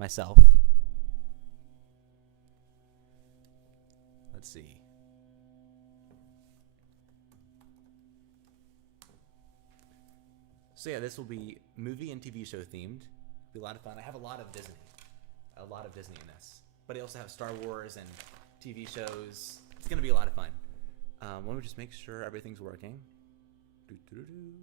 myself. Let's see. So yeah, this will be movie and TV show themed. It'll be a lot of fun. I have a lot of Disney in this, but I also have Star Wars and TV shows. It's gonna be a lot of fun. Let me just make sure everything's working. Doo-doo-doo-doo.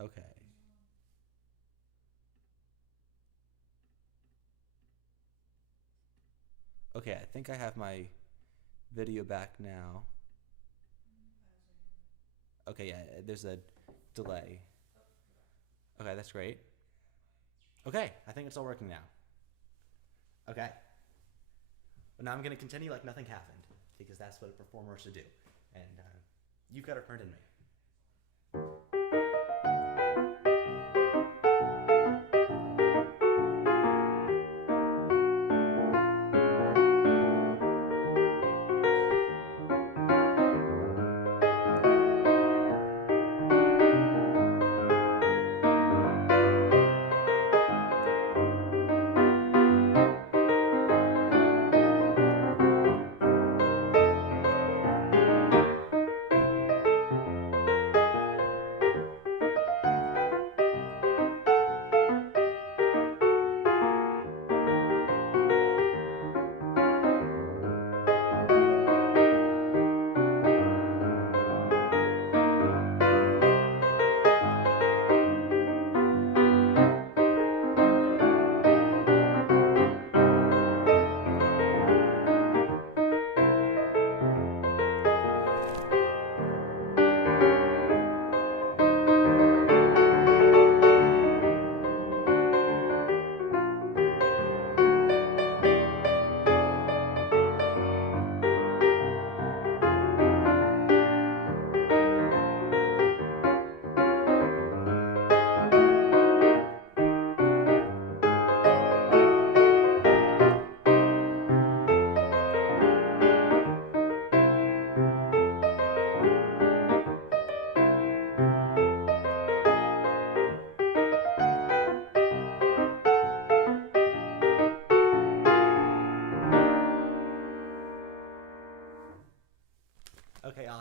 Okay. Okay, I think I have my video back now. Okay, yeah, there's a delay. Okay, that's great. Okay, I think it's all working now. Okay. But now I'm going to continue like nothing happened because that's what a performer should do. And you've got a friend in me.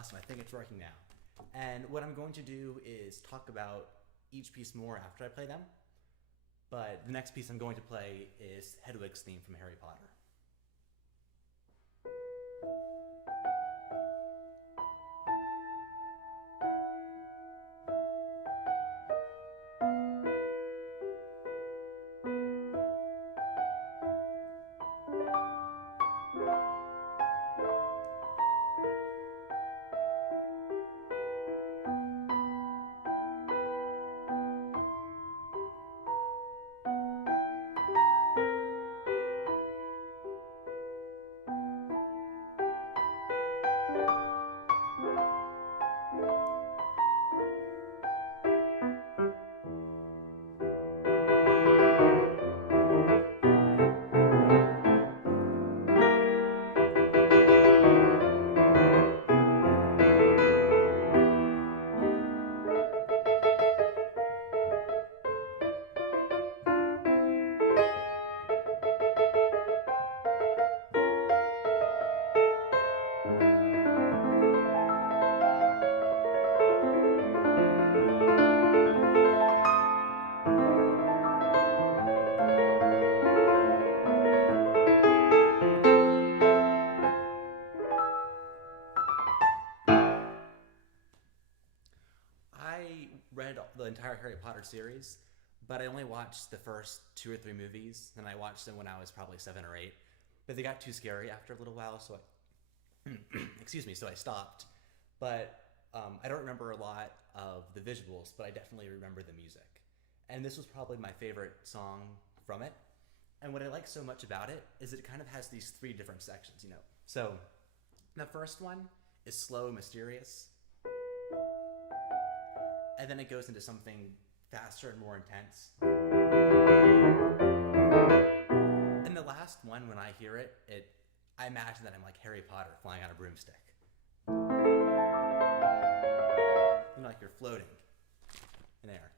awesome. I think it's working now. And what I'm going to do is talk about each piece more after I play them. But the next piece I'm going to play is Hedwig's theme from Harry Potter. I read the entire Harry Potter series, but I only watched the first 2 or 3 movies, and I watched them when I was probably 7 or 8. But they got too scary after a little while, so so I stopped. But I don't remember a lot of the visuals, but I definitely remember the music. And this was probably my favorite song from it. And what I like so much about it is it kind of has these 3 different sections, you know. So the first one is slow and mysterious. And then it goes into something faster and more intense. And the last one, when I hear it, I imagine that I'm like Harry Potter flying on a broomstick. You know, like you're floating in air.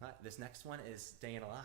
All right, this next one is Staying Alive.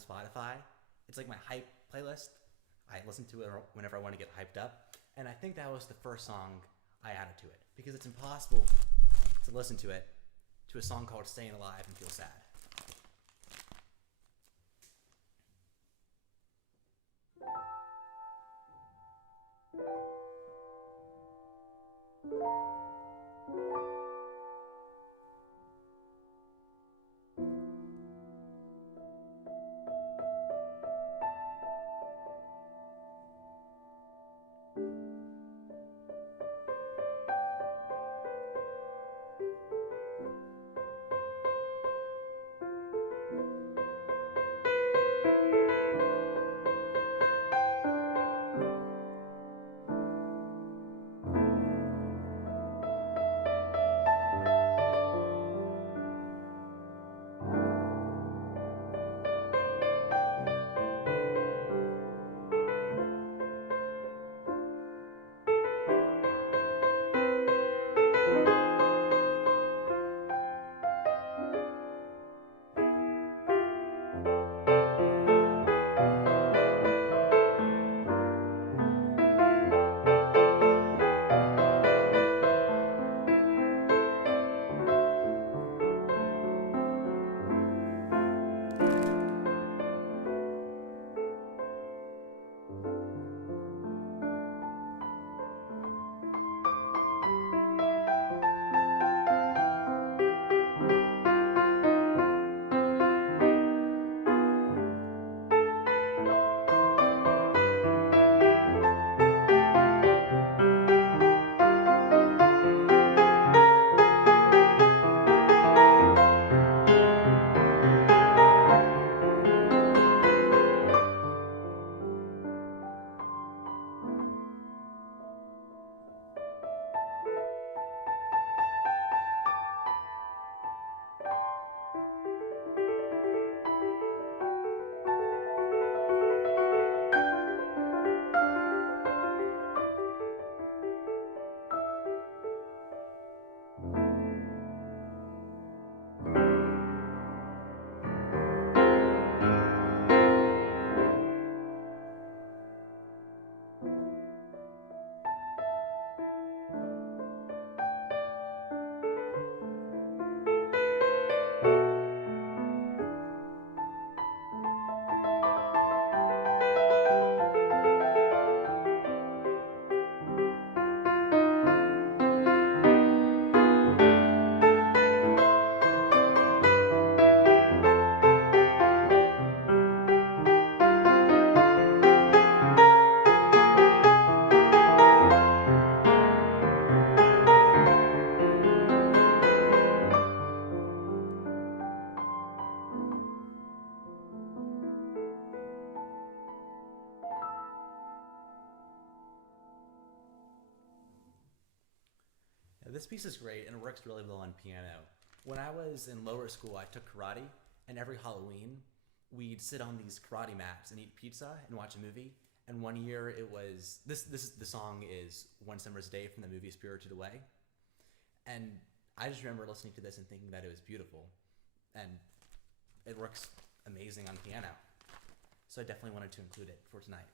Spotify. It's like my hype playlist. I listen to it whenever I want to get hyped up. And I think that was the first song I added to it because it's impossible to listen to it to a song called Staying Alive and feel sad. This piece is great and it works really well on piano. When I was in lower school, I took karate, and every Halloween, we'd sit on these karate mats and eat pizza and watch a movie. And one year it was the song is One Summer's Day from the movie Spirited Away. And I just remember listening to this and thinking that it was beautiful. And it works amazing on piano. So I definitely wanted to include it for tonight.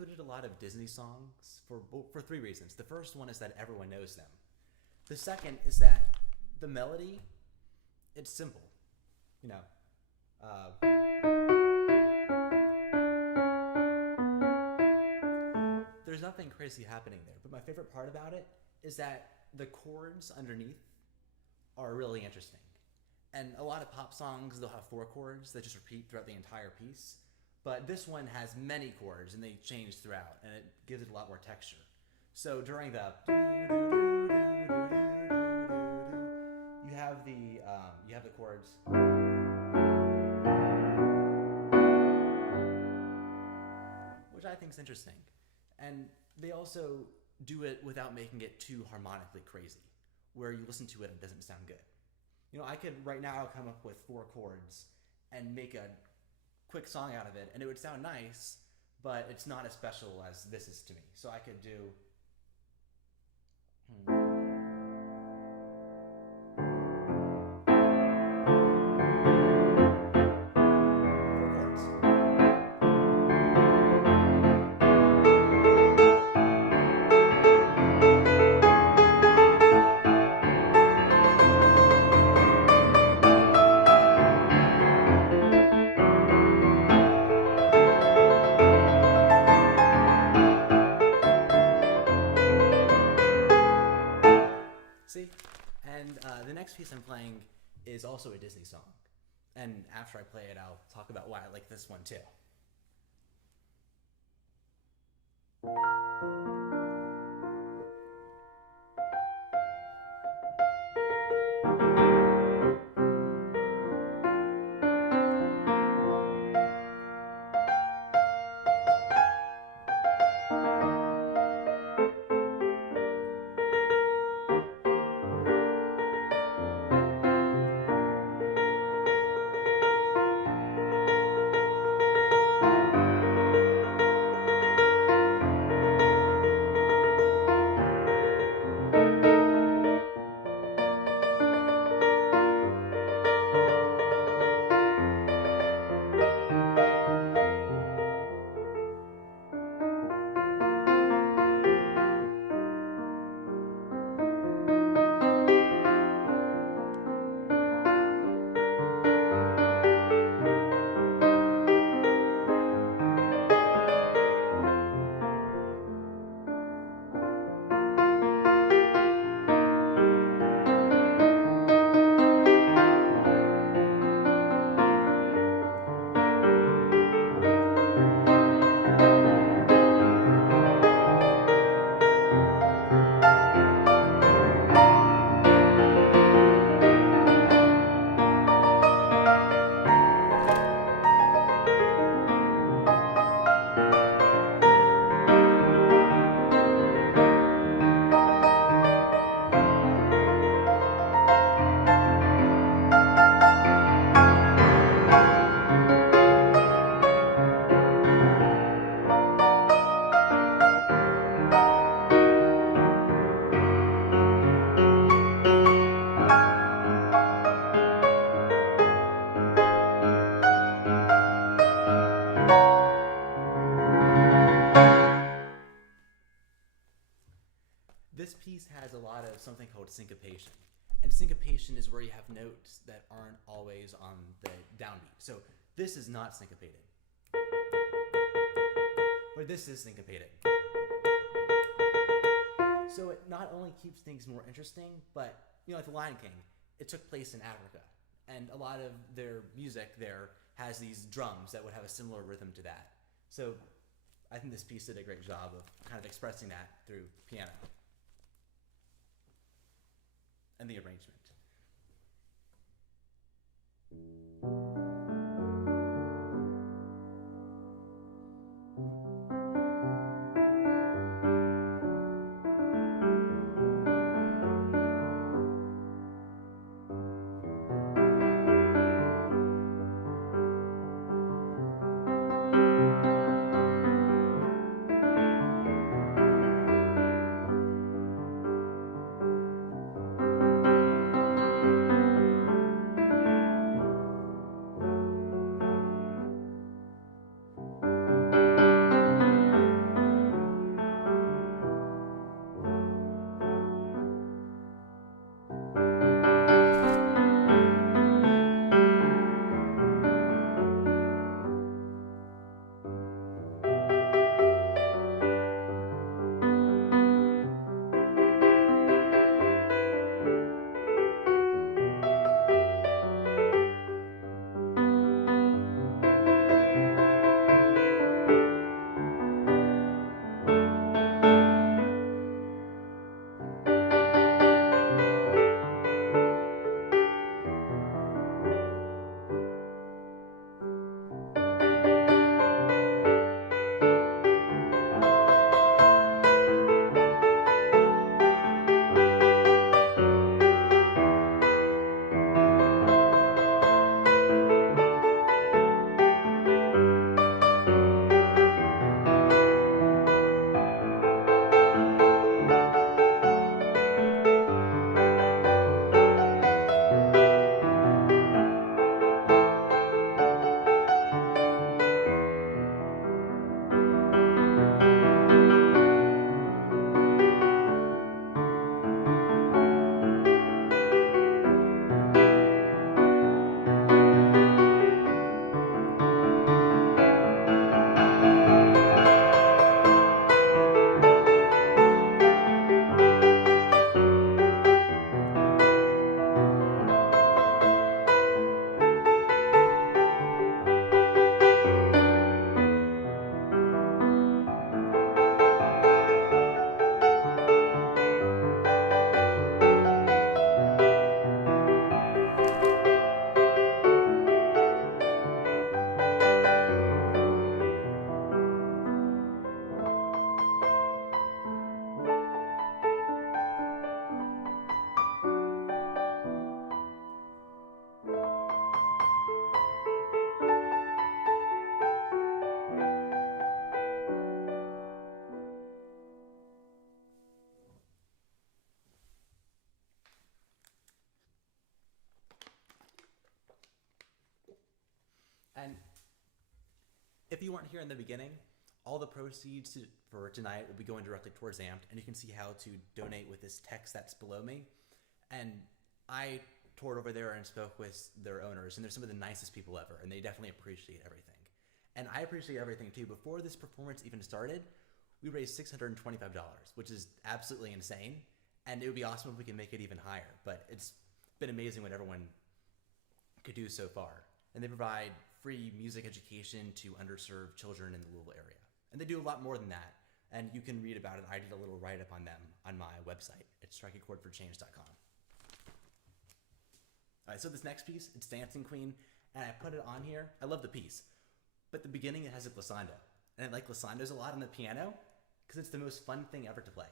included a lot of Disney songs for three reasons. The first one is that everyone knows them. The second is that the melody, it's simple. You know, there's nothing crazy happening there. But my favorite part about it is that the chords underneath are really interesting. And a lot of pop songs, they'll have 4 chords that just repeat throughout the entire piece. But this one has many chords, and they change throughout, and it gives it a lot more texture. So during the you have the chords, which I think is interesting. And they also do it without making it too harmonically crazy, where you listen to it and it doesn't sound good. You know, I could right now come up with 4 chords and make a quick song out of it, and it would sound nice, but it's not as special as this is to me. So I could do. See? And the next piece I'm playing is also a Disney song. And after I play it, I'll talk about why I like this one too. This piece has a lot of something called syncopation. And syncopation is where you have notes that aren't always on the downbeat. So this is not syncopated. But this is syncopated. So it not only keeps things more interesting, but, you know, like The Lion King, it took place in Africa. And a lot of their music there has these drums that would have a similar rhythm to that. So I think this piece did a great job of kind of expressing that through piano and the arrangement. And if you weren't here in the beginning, all the proceeds for tonight will be going directly towards AMPED, and you can see how to donate with this text that's below me. And I toured over there and spoke with their owners, and they're some of the nicest people ever, and they definitely appreciate everything. And I appreciate everything too. Before this performance even started, we raised $625, which is absolutely insane. And it would be awesome if we could make it even higher. But it's been amazing what everyone could do so far. And they provide free music education to underserved children in the Louisville area. And they do a lot more than that. And you can read about it. I did a little write-up on them on my website at strikeachordforchange.com. All right, so this next piece, it's Dancing Queen, and I put it on here. I love the piece, but the beginning, it has a glissando. And I like glissandos a lot on the piano because it's the most fun thing ever to play.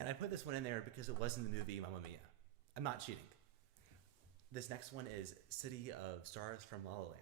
And I put this one in there because it was in the movie Mamma Mia. I'm not cheating. This next one is City of Stars from La La Land.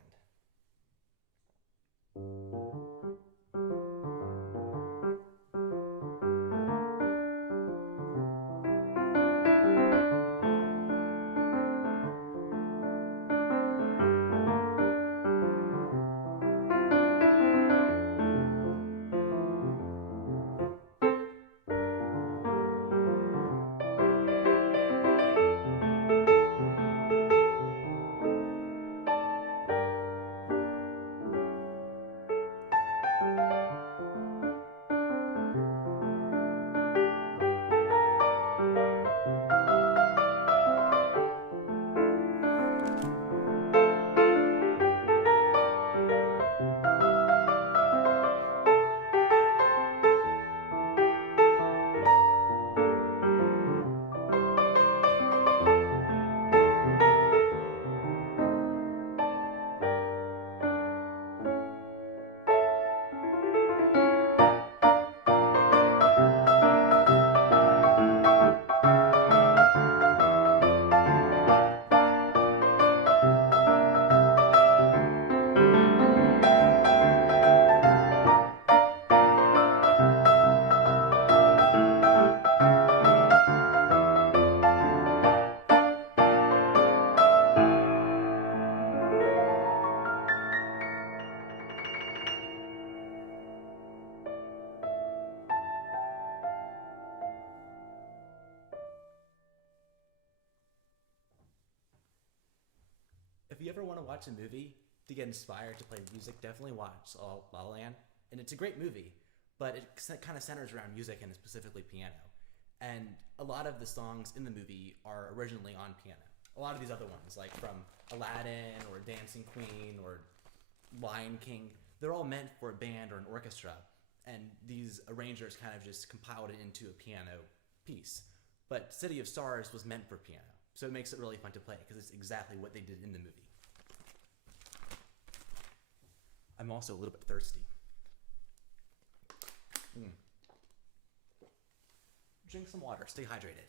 If you ever want to watch a movie to get inspired to play music, definitely watch La La Land. And it's a great movie, but it kind of centers around music and specifically piano. And a lot of the songs in the movie are originally on piano. A lot of these other ones, like from Aladdin or Dancing Queen or Lion King, they're all meant for a band or an orchestra. And these arrangers kind of just compiled it into a piano piece. But City of Stars was meant for piano. So it makes it really fun to play because it's exactly what they did in the movie. I'm also a little bit thirsty. Drink some water. Stay hydrated.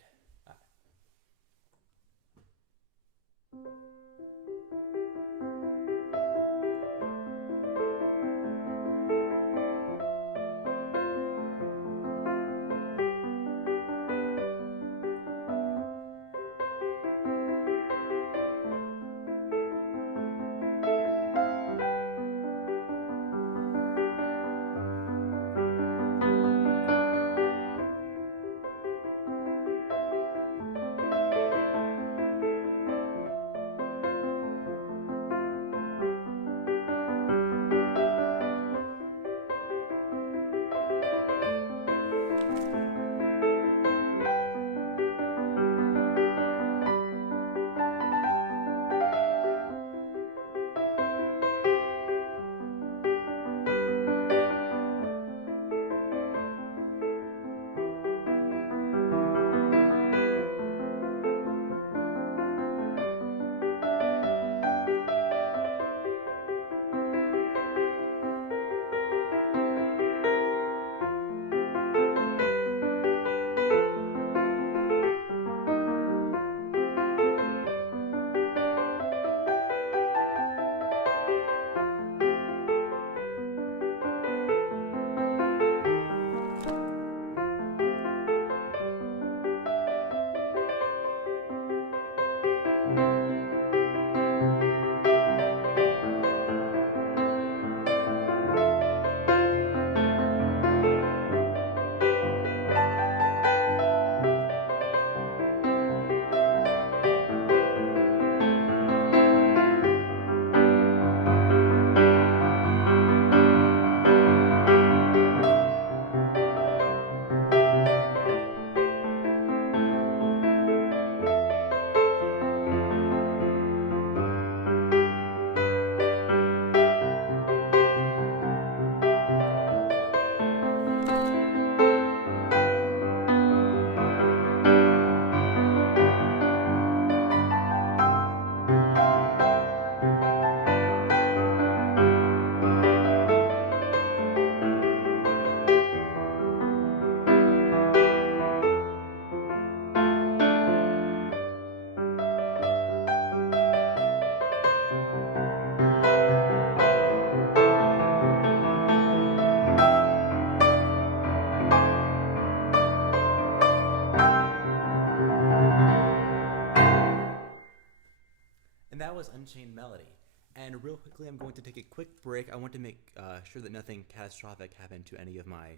And that was Unchained Melody. And real quickly, I'm going to take a quick break. I want to make sure that nothing catastrophic happened to any of my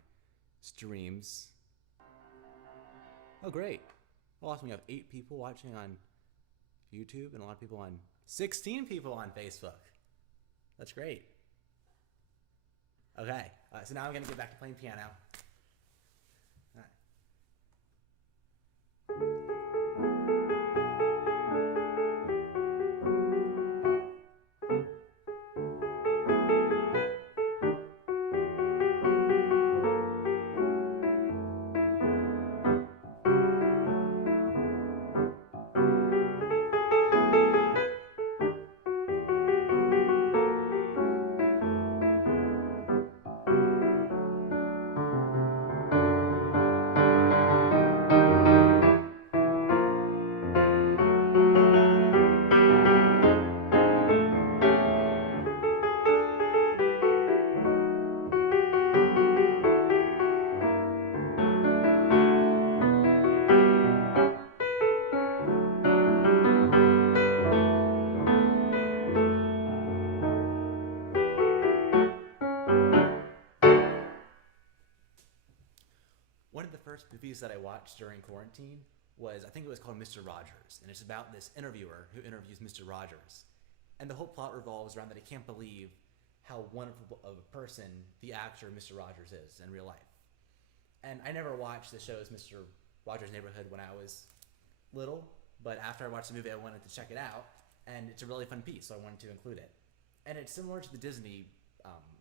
streams. Oh, great. Awesome. We have 8 people watching on YouTube and a lot of people on 16 people on Facebook. That's great. Okay. So now I'm going to get back to playing piano. All right. One of the first movies that I watched during quarantine was, I think it was called Mr. Rogers, and it's about this interviewer who interviews Mr. Rogers. And the whole plot revolves around that he can't believe how wonderful of a person the actor Mr. Rogers is in real life. And I never watched the shows Mr. Rogers' Neighborhood when I was little, but after I watched the movie, I wanted to check it out, and it's a really fun piece, so I wanted to include it. And it's similar to the Disney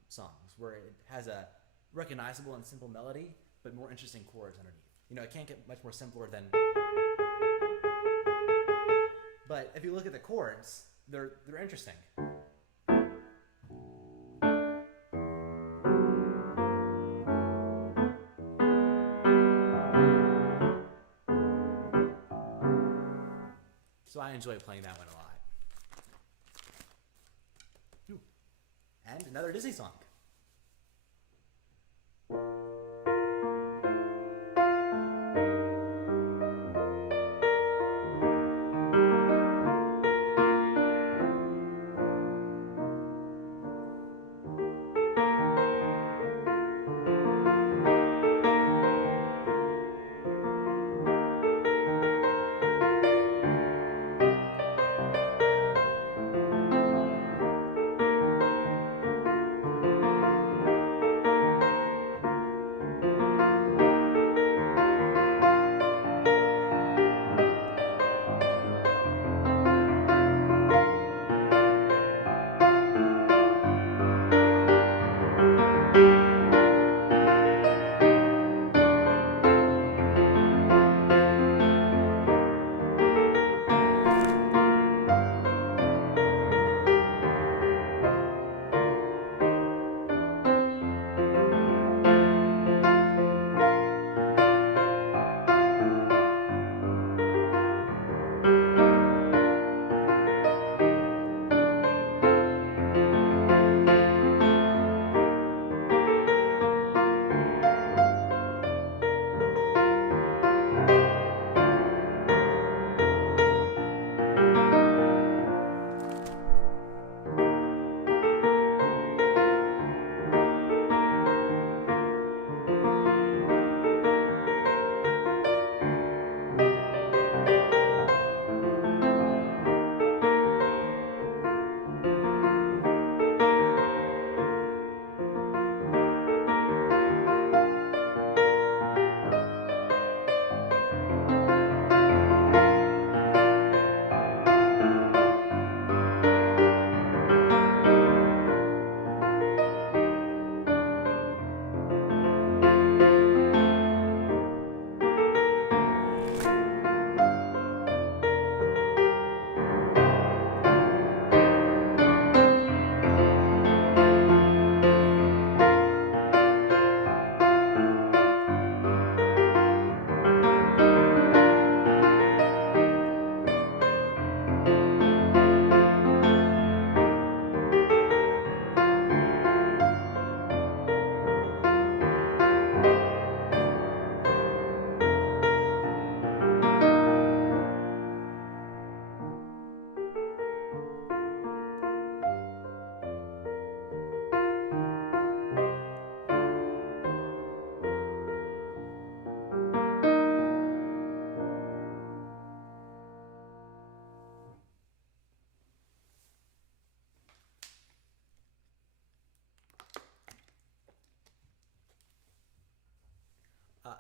songs, where it has a recognizable and simple melody, but more interesting chords underneath. You know, it can't get much more simpler than... But if you look at the chords, they're interesting. So I enjoy playing that one a lot. Ooh. And another Disney song.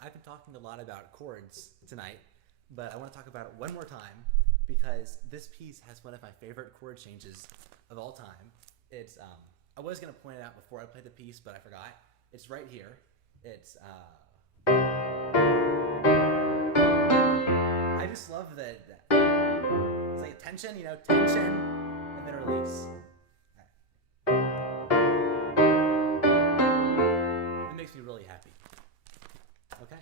I've been talking a lot about chords tonight, but I want to talk about it one more time because this piece has one of my favorite chord changes of all time. It's I was going to point it out before I played the piece, but I forgot. It's right here. It's I just love that it's like tension, tension, and then release. It makes me really happy. Okay.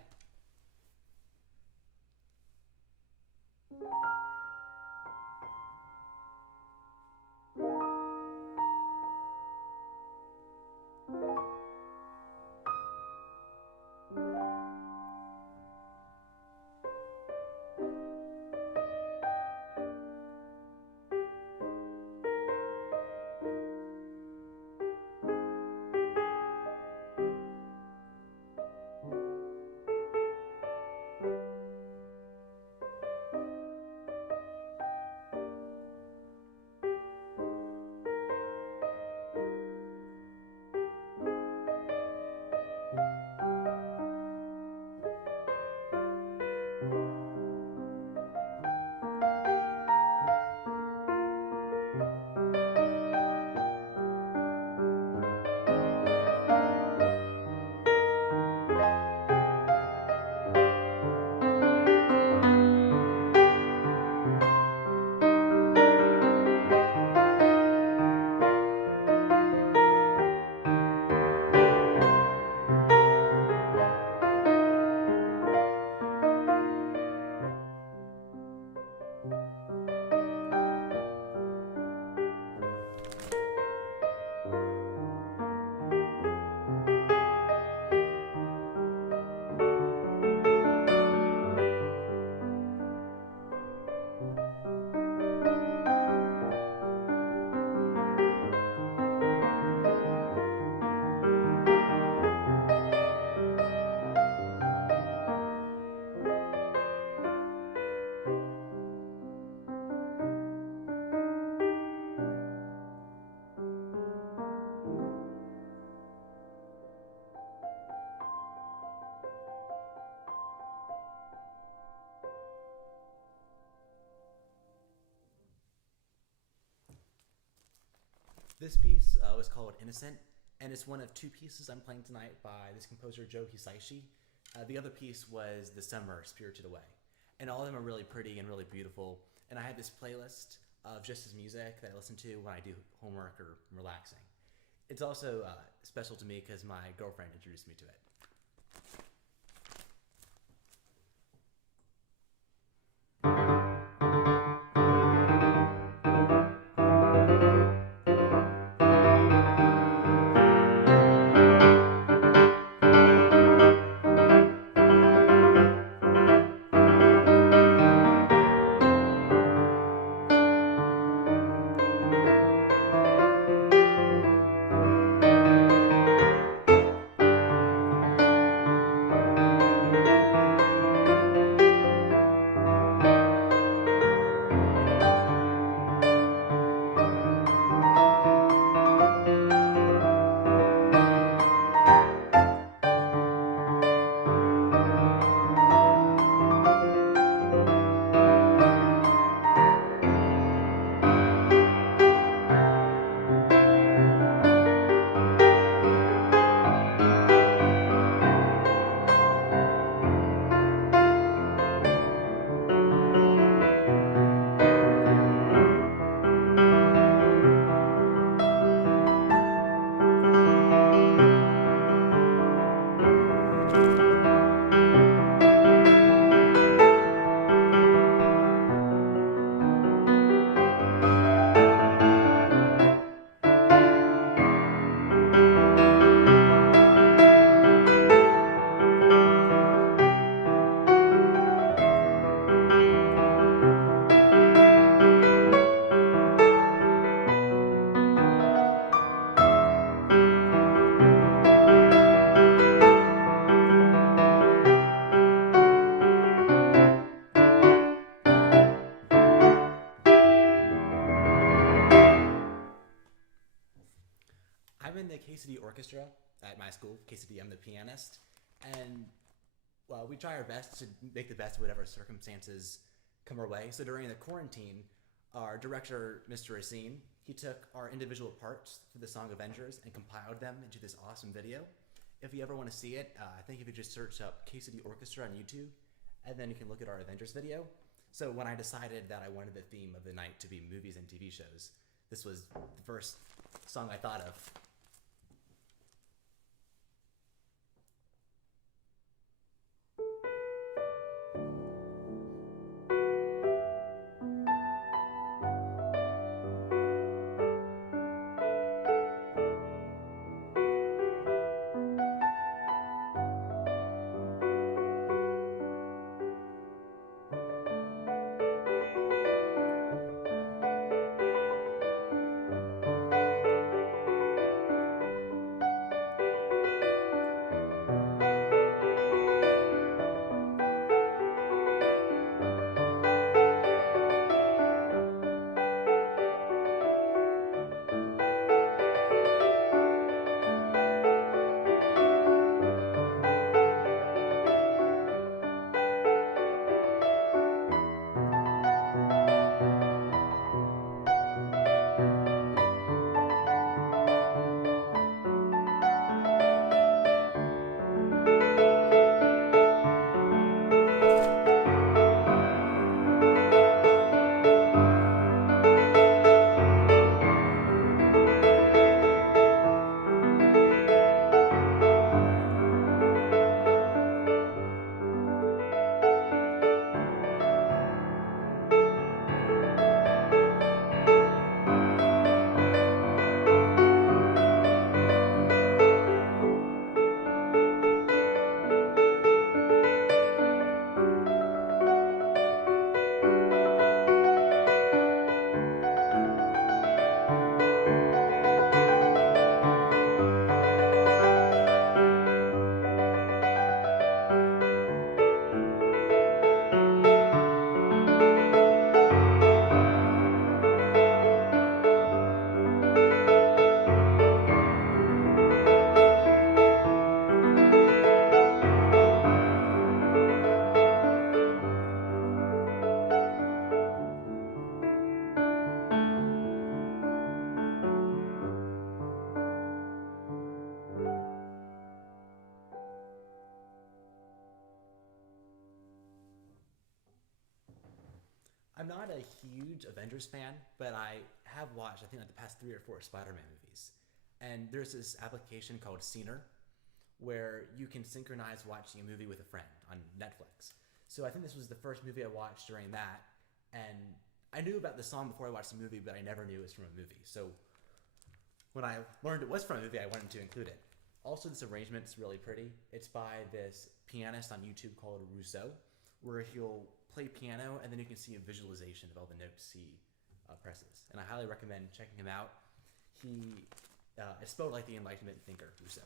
This piece was called Innocent, and it's one of two pieces I'm playing tonight by this composer Joe Hisaishi. The other piece was The Summer Spirited Away. And all of them are really pretty and really beautiful. And I have this playlist of just his music that I listen to when I do homework or relaxing. It's also special to me because my girlfriend introduced me to it. I'm in the KCD Orchestra at my school. KCD, I'm the pianist. And well, we try our best to make the best of whatever circumstances come our way. So during the quarantine, our director, Mr. Racine, he took our individual parts for the song Avengers and compiled them into this awesome video. If you ever want to see it, I think if you just search up KCD Orchestra on YouTube, and then you can look at our Avengers video. So when I decided that I wanted the theme of the night to be movies and TV shows, this was the first song I thought of. I'm not a huge Avengers fan, but I have watched, I think, like the past 3 or 4 Spider-Man movies. And there's this application called Scener where you can synchronize watching a movie with a friend on Netflix. So I think this was the first movie I watched during that. And I knew about the song before I watched the movie, but I never knew it was from a movie. So when I learned it was from a movie, I wanted to include it. Also, this arrangement is really pretty. It's by this pianist on YouTube called Rousseau, where he'll play piano and then you can see a visualization of all the notes he presses. And I highly recommend checking him out. He is spelled like the Enlightenment thinker, Rousseau.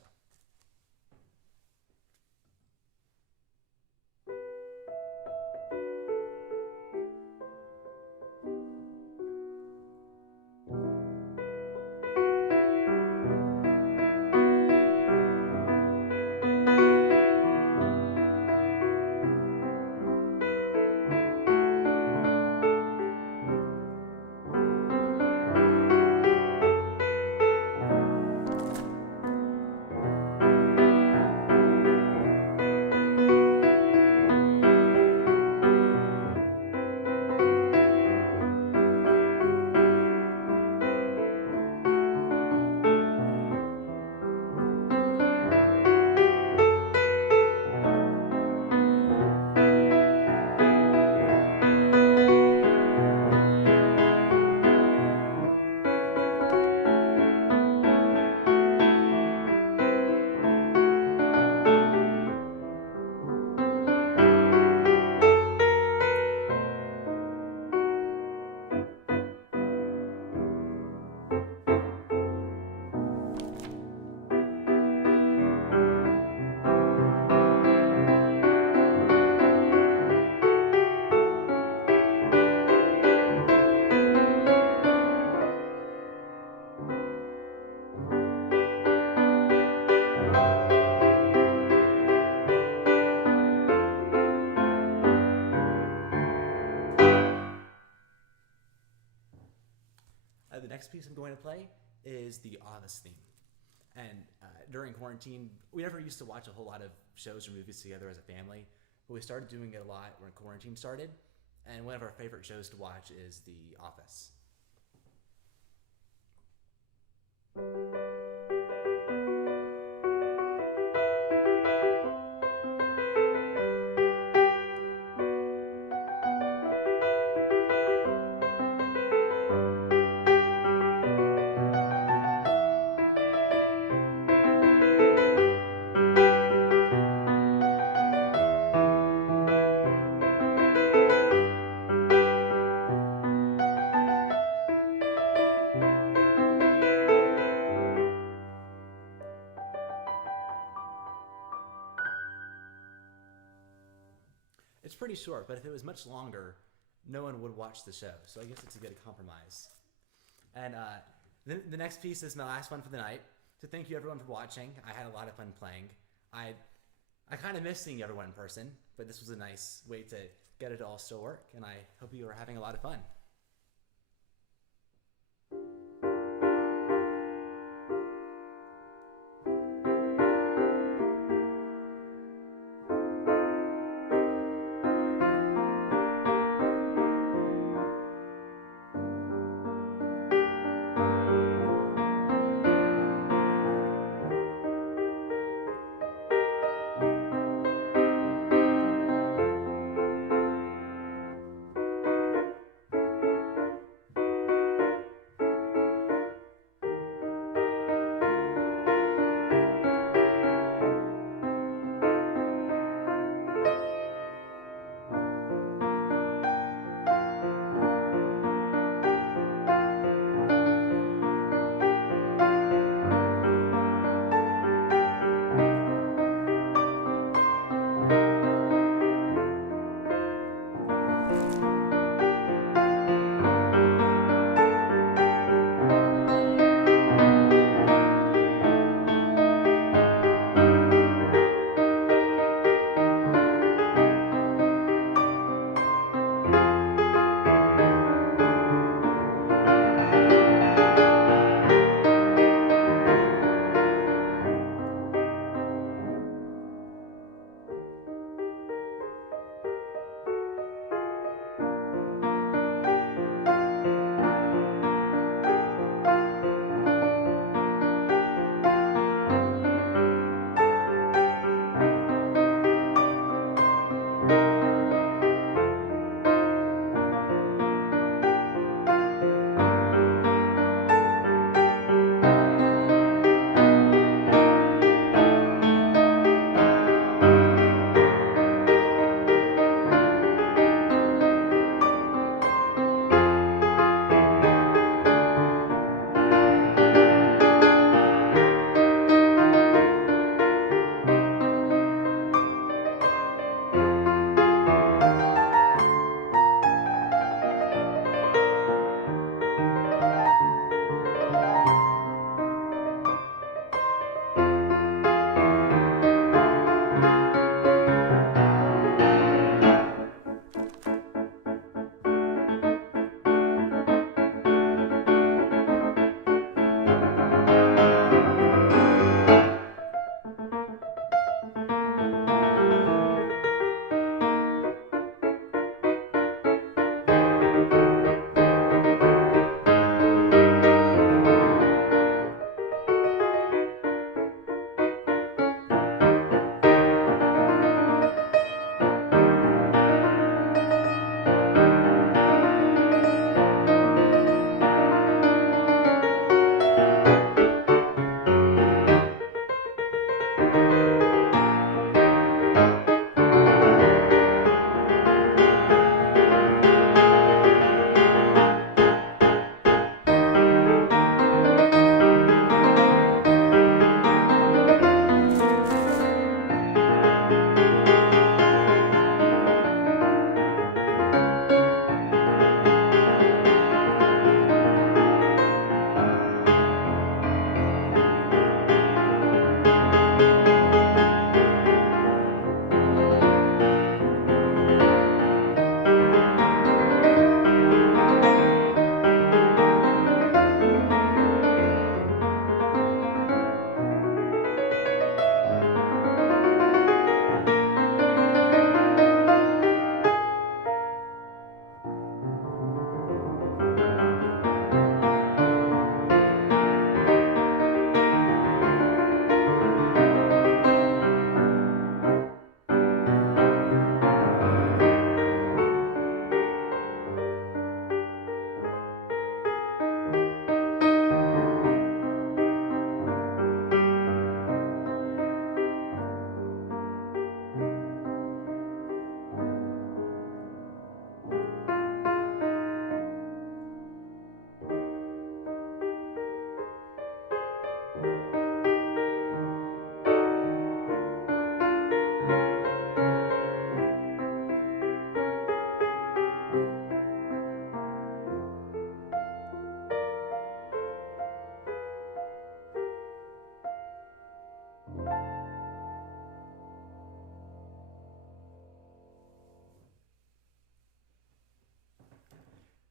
The next piece I'm going to play is the Office theme. And during quarantine, we never used to watch a whole lot of shows or movies together as a family, but we started doing it a lot when quarantine started. And one of our favorite shows to watch is The Office. It's pretty short, but if it was much longer, no one would watch the show. So I guess it's a good compromise. And the next piece is my last one for the night. So thank you everyone for watching. I had a lot of fun playing. I kind of miss seeing everyone in person, but this was a nice way to get it to all still work. And I hope you are having a lot of fun.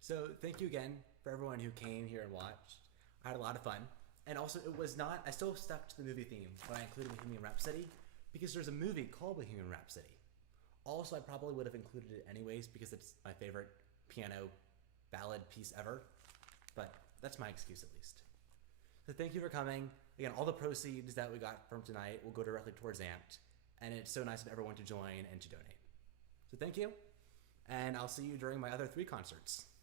So thank you again for everyone who came here and watched. I had a lot of fun. And also, it was not, I still stuck to the movie theme when I included Bohemian Rhapsody because there's a movie called Bohemian Rhapsody. Also, I probably would have included it anyways because it's my favorite piano ballad piece ever. But that's my excuse at least. So thank you for coming. Again, all the proceeds that we got from tonight will go directly towards AMPED. And it's so nice of everyone to join and to donate. So thank you. And I'll see you during my other 3 concerts.